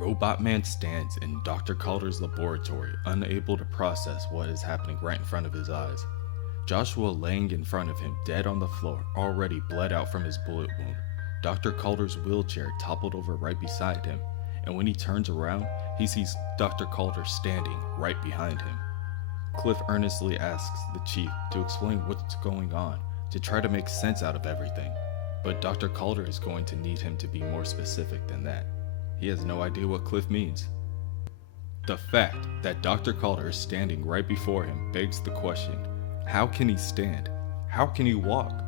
Robot Man stands in Dr. Calder's laboratory, unable to process what is happening right in front of his eyes. Joshua laying in front of him, dead on the floor, already bled out from his bullet wound. Dr. Calder's wheelchair toppled over right beside him, and when he turns around, he sees Dr. Calder standing right behind him. Cliff earnestly asks the chief to explain what's going on, to try to make sense out of everything, but Dr. Calder is going to need him to be more specific than that. He has no idea what Cliff means. The fact that Dr. Calder is standing right before him begs the question, how can he stand? How can he walk?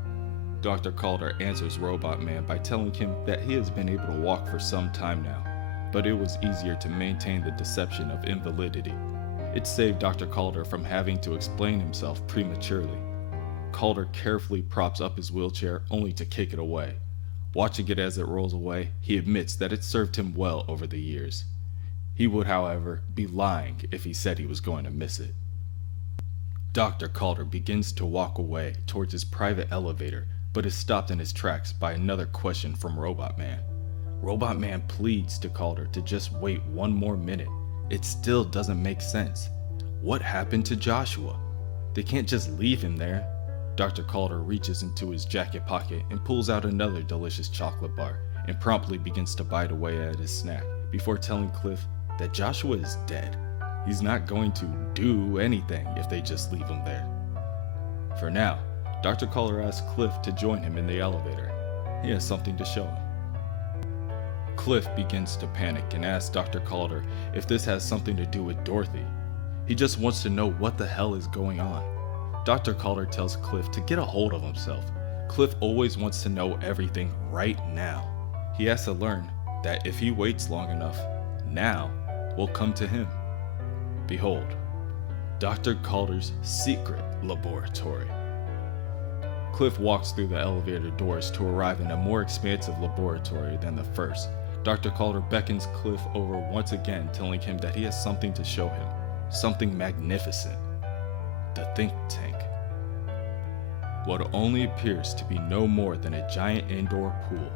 Dr. Calder answers Robot Man by telling him that he has been able to walk for some time now, but it was easier to maintain the deception of invalidity. It saved Dr. Calder from having to explain himself prematurely. Calder carefully props up his wheelchair only to kick it away. Watching it as it rolls away, he admits that it served him well over the years. He would, however, be lying if he said he was going to miss it. Dr. Calder begins to walk away towards his private elevator, but is stopped in his tracks by another question from Robot Man. Robot Man pleads to Calder to just wait one more minute. It still doesn't make sense. What happened to Joshua? They can't just leave him there. Dr. Calder reaches into his jacket pocket and pulls out another delicious chocolate bar and promptly begins to bite away at his snack before telling Cliff that Joshua is dead. He's not going to do anything if they just leave him there. For now, Dr. Calder asks Cliff to join him in the elevator. He has something to show him. Cliff begins to panic and asks Dr. Calder if this has something to do with Dorothy. He just wants to know what the hell is going on. Dr. Calder tells Cliff to get a hold of himself. Cliff always wants to know everything right now. He has to learn that if he waits long enough, now will come to him. Behold, Dr. Calder's secret laboratory. Cliff walks through the elevator doors to arrive in a more expansive laboratory than the first. Dr. Calder beckons Cliff over once again, telling him that he has something to show him, something magnificent. The think tank. What only appears to be no more than a giant indoor pool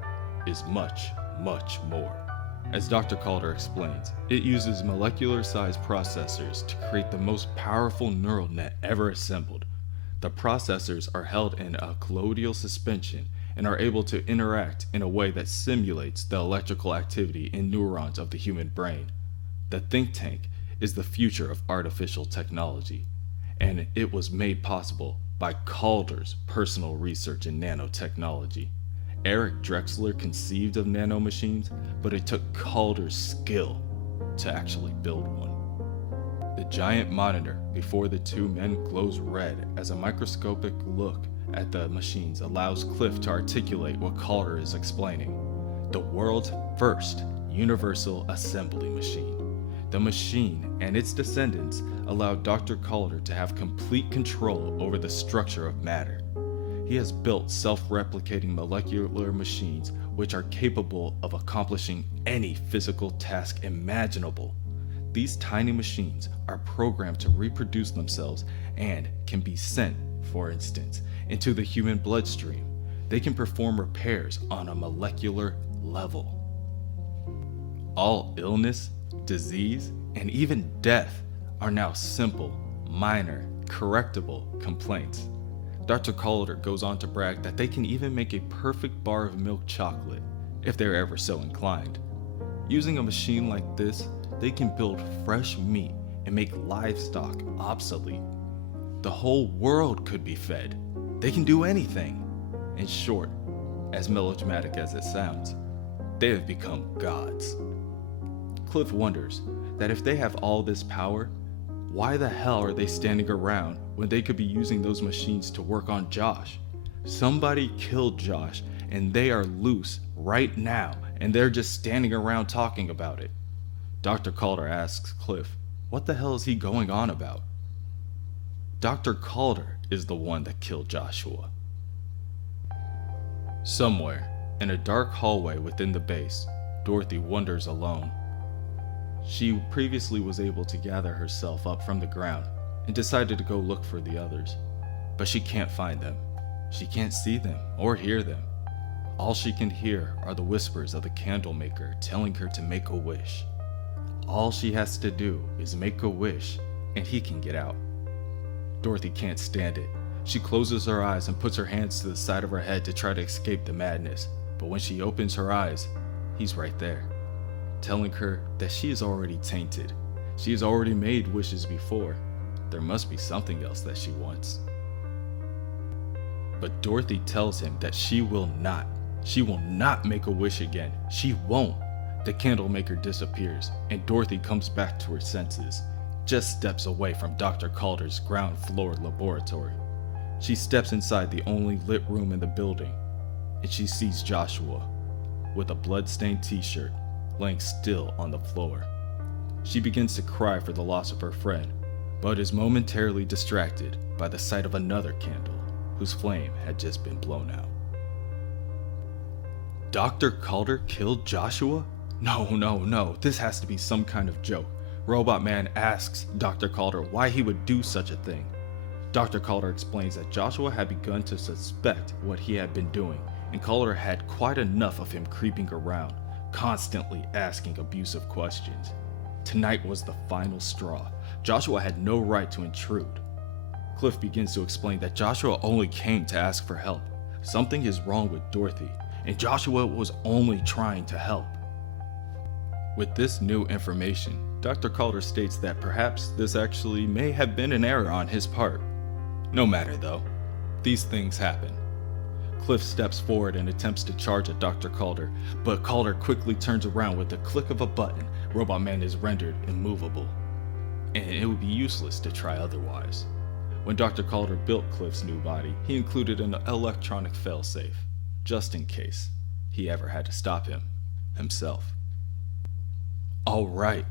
is much, much more. As Dr. Calder explains, it uses molecular-sized processors to create the most powerful neural net ever assembled. The processors are held in a colloidal suspension and are able to interact in a way that simulates the electrical activity in neurons of the human brain. The think tank is the future of artificial technology, and it was made possible by Calder's personal research in nanotechnology. Eric Drexler conceived of nanomachines, but it took Calder's skill to actually build one. The giant monitor before the two men glows red as a microscopic look at the machines allows Cliff to articulate what Calder is explaining. The world's first universal assembly machine. The machine and its descendants allowed Dr. Calder to have complete control over the structure of matter. He has built self-replicating molecular machines which are capable of accomplishing any physical task imaginable. These tiny machines are programmed to reproduce themselves and can be sent, for instance, into the human bloodstream. They can perform repairs on a molecular level. All illness, disease, and even death are now simple, minor, correctable complaints. Dr. Calder goes on to brag that they can even make a perfect bar of milk chocolate, if they're ever so inclined. Using a machine like this, they can build fresh meat and make livestock obsolete. The whole world could be fed. They can do anything. In short, as melodramatic as it sounds, they have become gods. Cliff wonders that if they have all this power, why the hell are they standing around when they could be using those machines to work on Josh? Somebody killed Josh and they are loose right now and they're just standing around talking about it. Dr. Calder asks Cliff, what the hell is he going on about? Dr. Calder is the one that killed Joshua. Somewhere, in a dark hallway within the base, Dorothy wanders alone. She previously was able to gather herself up from the ground and decided to go look for the others, but she can't find them. She can't see them or hear them. All she can hear are the whispers of the candle maker telling her to make a wish. All she has to do is make a wish, and he can get out. Dorothy can't stand it. She closes her eyes and puts her hands to the side of her head to try to escape the madness. But when she opens her eyes, he's right there, telling her that she is already tainted. She has already made wishes before. There must be something else that she wants. But Dorothy tells him that she will not. She will not make a wish again. She won't. The candle maker disappears, and Dorothy comes back to her senses, just steps away from Dr. Calder's ground floor laboratory. She steps inside the only lit room in the building, and she sees Joshua, with a blood-stained t-shirt, laying still on the floor. She begins to cry for the loss of her friend, but is momentarily distracted by the sight of another candle, whose flame had just been blown out. Dr. Calder killed Joshua? No, this has to be some kind of joke. Robot Man asks Dr. Calder why he would do such a thing. Dr. Calder explains that Joshua had begun to suspect what he had been doing, and Calder had quite enough of him creeping around, constantly asking abusive questions. Tonight was the final straw. Joshua had no right to intrude. Cliff begins to explain that Joshua only came to ask for help. Something is wrong with Dorothy, and Joshua was only trying to help. With this new information, Dr. Calder states that perhaps this actually may have been an error on his part. No matter though, these things happen. Cliff steps forward and attempts to charge at Dr. Calder, but Calder quickly turns around with the click of a button. Robot Man is rendered immovable, and it would be useless to try otherwise. When Dr. Calder built Cliff's new body, he included an electronic failsafe, just in case he ever had to stop him himself. All right.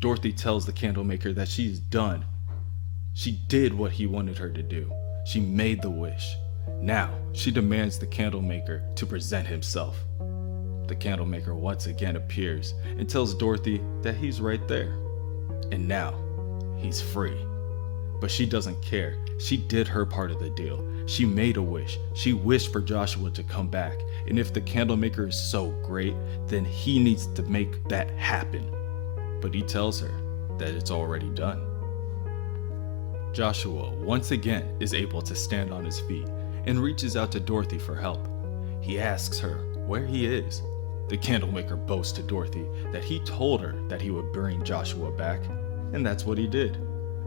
Dorothy tells the candlemaker that she's done. She did what he wanted her to do. She made the wish. Now, she demands the candlemaker to present himself. The candlemaker once again appears and tells Dorothy that he's right there. And now, he's free. But she doesn't care. She did her part of the deal. She made a wish. She wished for Joshua to come back. And if the candlemaker is so great, then he needs to make that happen. But he tells her that it's already done. Joshua once again is able to stand on his feet and reaches out to Dorothy for help. He asks her where he is. The candlemaker boasts to Dorothy that he told her that he would bring Joshua back, and that's what he did.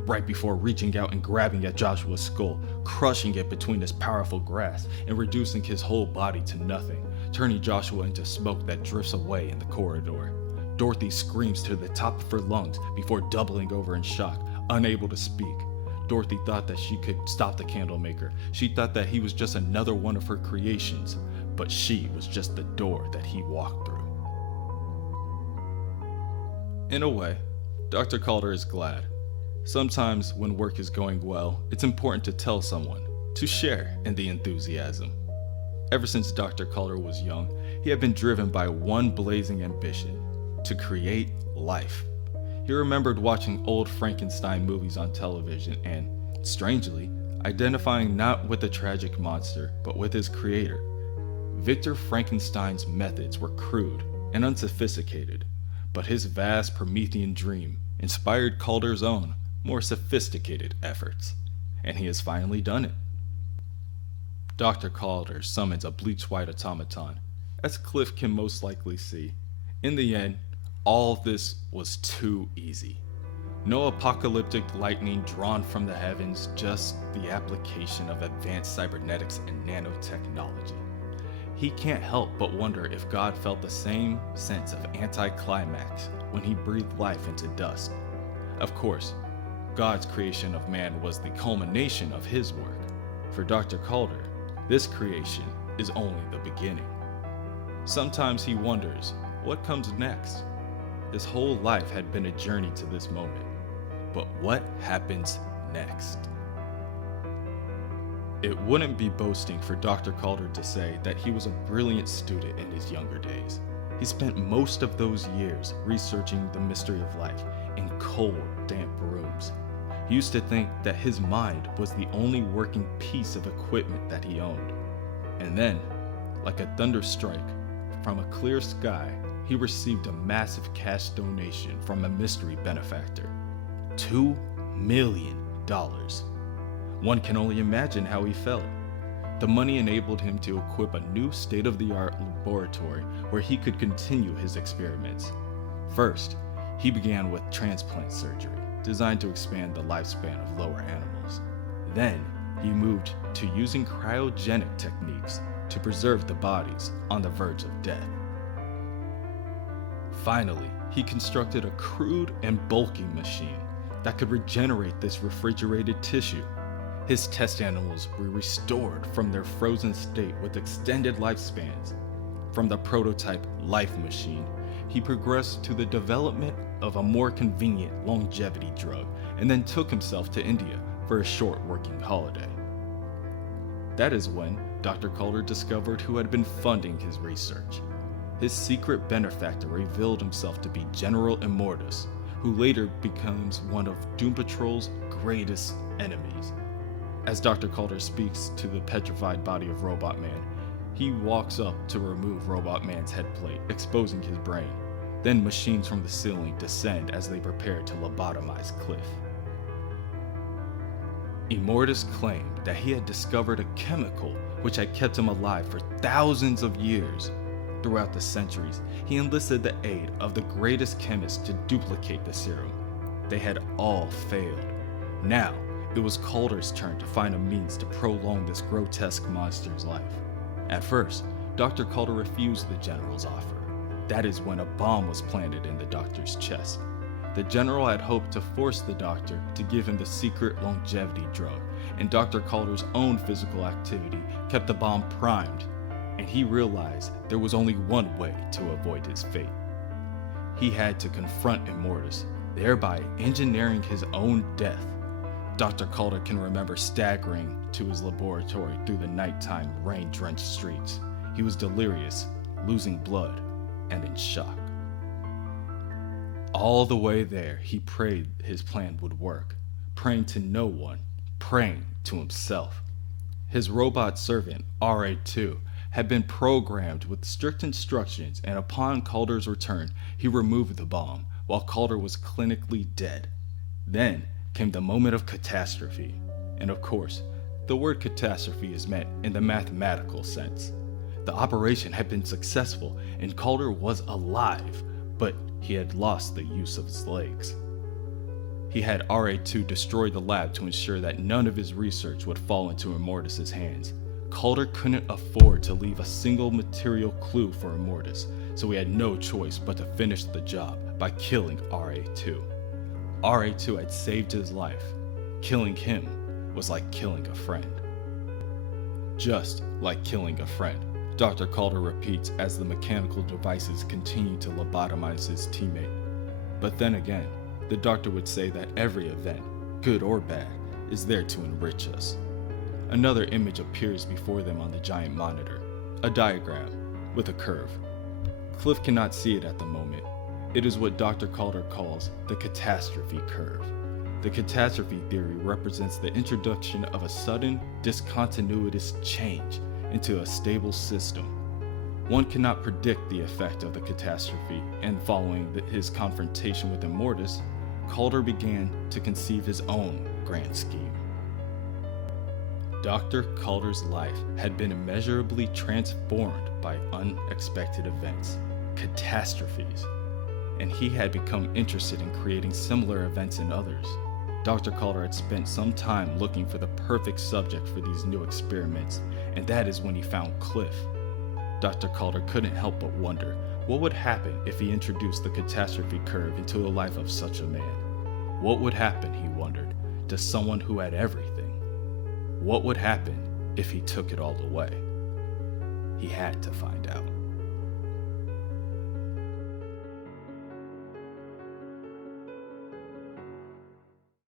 Right before reaching out and grabbing at Joshua's skull, crushing it between his powerful grasp and reducing his whole body to nothing, turning Joshua into smoke that drifts away in the corridor. Dorothy screams to the top of her lungs before doubling over in shock, unable to speak. Dorothy thought that she could stop the candlemaker. She thought that he was just another one of her creations, but she was just the door that he walked through. In a way, Dr. Calder is glad. Sometimes when work is going well, it's important to tell someone, to share in the enthusiasm. Ever since Dr. Calder was young, he had been driven by one blazing ambition: to create life. He remembered watching old Frankenstein movies on television and, strangely, identifying not with the tragic monster, but with his creator. Victor Frankenstein's methods were crude and unsophisticated, but his vast Promethean dream inspired Calder's own, more sophisticated efforts, and he has finally done it. Dr. Calder summons a bleach-white automaton, as Cliff can most likely see. In the end, all of this was too easy. No apocalyptic lightning drawn from the heavens, just the application of advanced cybernetics and nanotechnology. He can't help but wonder if God felt the same sense of anticlimax when he breathed life into dust. Of course, God's creation of man was the culmination of his work. For Dr. Calder, this creation is only the beginning. Sometimes he wonders, what comes next? His whole life had been a journey to this moment. But what happens next? It wouldn't be boasting for Dr. Calder to say that he was a brilliant student in his younger days. He spent most of those years researching the mystery of life in cold, damp rooms. He used to think that his mind was the only working piece of equipment that he owned. And then, like a thunder strike from a clear sky, he received a massive cash donation from a mystery benefactor. $2 million. One can only imagine how he felt. The money enabled him to equip a new state-of-the-art laboratory where he could continue his experiments. First, he began with transplant surgery, designed to expand the lifespan of lower animals. Then, he moved to using cryogenic techniques to preserve the bodies on the verge of death. Finally, he constructed a crude and bulky machine that could regenerate this refrigerated tissue. His test animals were restored from their frozen state with extended lifespans. From the prototype life machine, he progressed to the development of a more convenient longevity drug and then took himself to India for a short working holiday. That is when Dr. Calder discovered who had been funding his research. His secret benefactor revealed himself to be General Immortus, who later becomes one of Doom Patrol's greatest enemies. As Dr. Calder speaks to the petrified body of Robot Man, he walks up to remove Robot Man's headplate, exposing his brain. Then machines from the ceiling descend as they prepare to lobotomize Cliff. Immortus claimed that he had discovered a chemical which had kept him alive for thousands of years. Throughout the centuries, he enlisted the aid of the greatest chemists to duplicate the serum. They had all failed. Now, it was Calder's turn to find a means to prolong this grotesque monster's life. At first, Dr. Calder refused the general's offer. That is when a bomb was planted in the doctor's chest. The general had hoped to force the doctor to give him the secret longevity drug, and Dr. Calder's own physical activity kept the bomb primed, and he realized there was only one way to avoid his fate. He had to confront Immortus, thereby engineering his own death. Dr. Calder can remember staggering to his laboratory through the nighttime, rain-drenched streets. He was delirious, losing blood, and in shock. All the way there, he prayed his plan would work, praying to no one, praying to himself. His robot servant, RA2, had been programmed with strict instructions, and upon Calder's return, he removed the bomb while Calder was clinically dead. Then came the moment of catastrophe. And of course, the word catastrophe is meant in the mathematical sense. The operation had been successful and Calder was alive, but he had lost the use of his legs. He had RA2 destroy the lab to ensure that none of his research would fall into Immortus' hands. Calder couldn't afford to leave a single material clue for Immortus, so he had no choice but to finish the job by killing RA2. RA2 had saved his life. Killing him was like killing a friend. Just like killing a friend, Dr. Calder repeats as the mechanical devices continue to lobotomize his teammate. But then again, the doctor would say that every event, good or bad, is there to enrich us. Another image appears before them on the giant monitor, a diagram with a curve. Cliff cannot see it at the moment. It is what Dr. Calder calls the catastrophe curve. The catastrophe theory represents the introduction of a sudden, discontinuous change into a stable system. One cannot predict the effect of the catastrophe, and following his confrontation with Immortus, Calder began to conceive his own grand scheme. Dr. Calder's life had been immeasurably transformed by unexpected events, catastrophes, and he had become interested in creating similar events in others. Dr. Calder had spent some time looking for the perfect subject for these new experiments, and that is when he found Cliff. Dr. Calder couldn't help but wonder what would happen if he introduced the catastrophe curve into the life of such a man. What would happen, he wondered, to someone who had everything? What would happen if he took it all away? He had to find out.